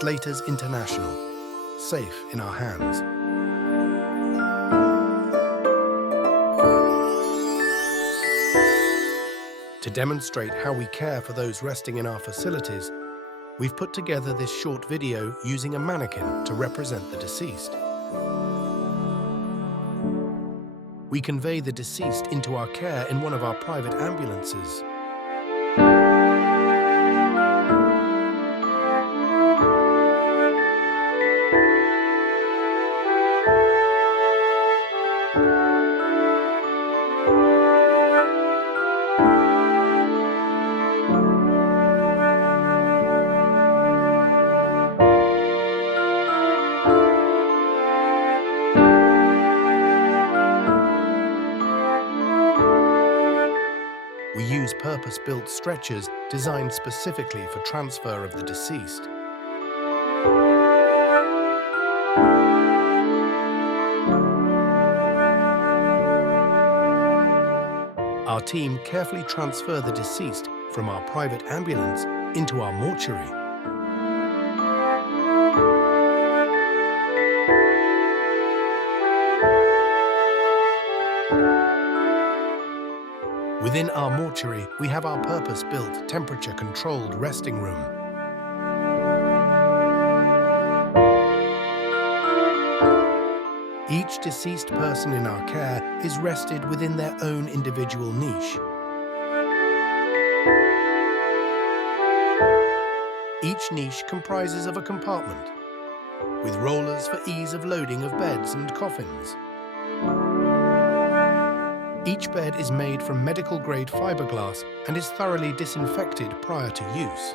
Slaters International Safe in our hands. To demonstrate how we care for those resting in our facilities, we've put together this short video using a mannequin to represent the deceased. We convey the deceased into our care in one of our private ambulances. We use purpose-built stretchers designed specifically for transfer of the deceased. Our team carefully transfer the deceased from our private ambulance into our mortuary. Within our mortuary, we have our purpose-built, temperature-controlled resting room. Each deceased person in our care is rested within their own individual niche. Each niche comprises of a compartment, with rollers for ease of loading of beds and coffins. Each bed is made from medical-grade fiberglass and is thoroughly disinfected prior to use.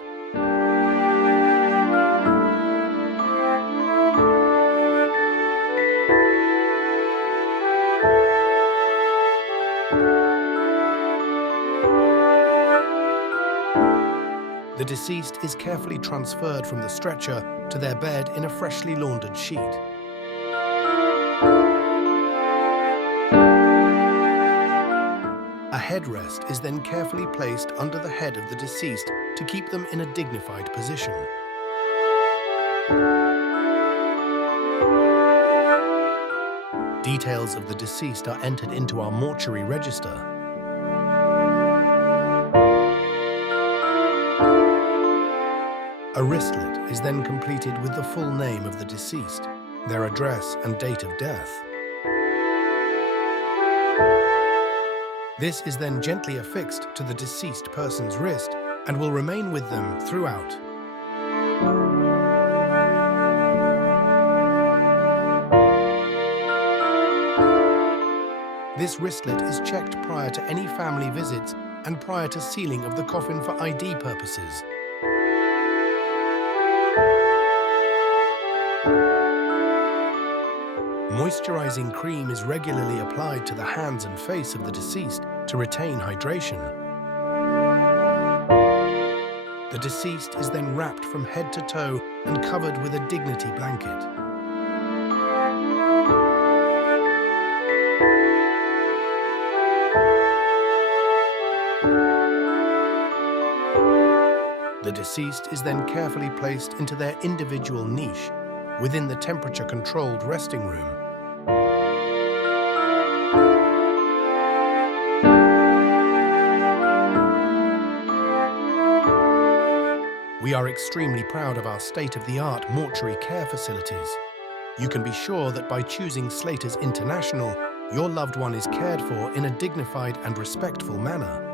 The deceased is carefully transferred from the stretcher to their bed in a freshly laundered sheet. A headrest is then carefully placed under the head of the deceased to keep them in a dignified position. Details of the deceased are entered into our mortuary register. A wristlet is then completed with the full name of the deceased, their address and date of death. This is then gently affixed to the deceased person's wrist and will remain with them throughout. This wristlet is checked prior to any family visits and prior to sealing of the coffin for ID purposes. Moisturizing cream is regularly applied to the hands and face of the deceased to retain hydration. The deceased is then wrapped from head to toe and covered with a dignity blanket. The deceased is then carefully placed into their individual niche within the temperature-controlled resting room. We are extremely proud of our state-of-the-art mortuary care facilities. You can be sure that by choosing Slaters International, your loved one is cared for in a dignified and respectful manner.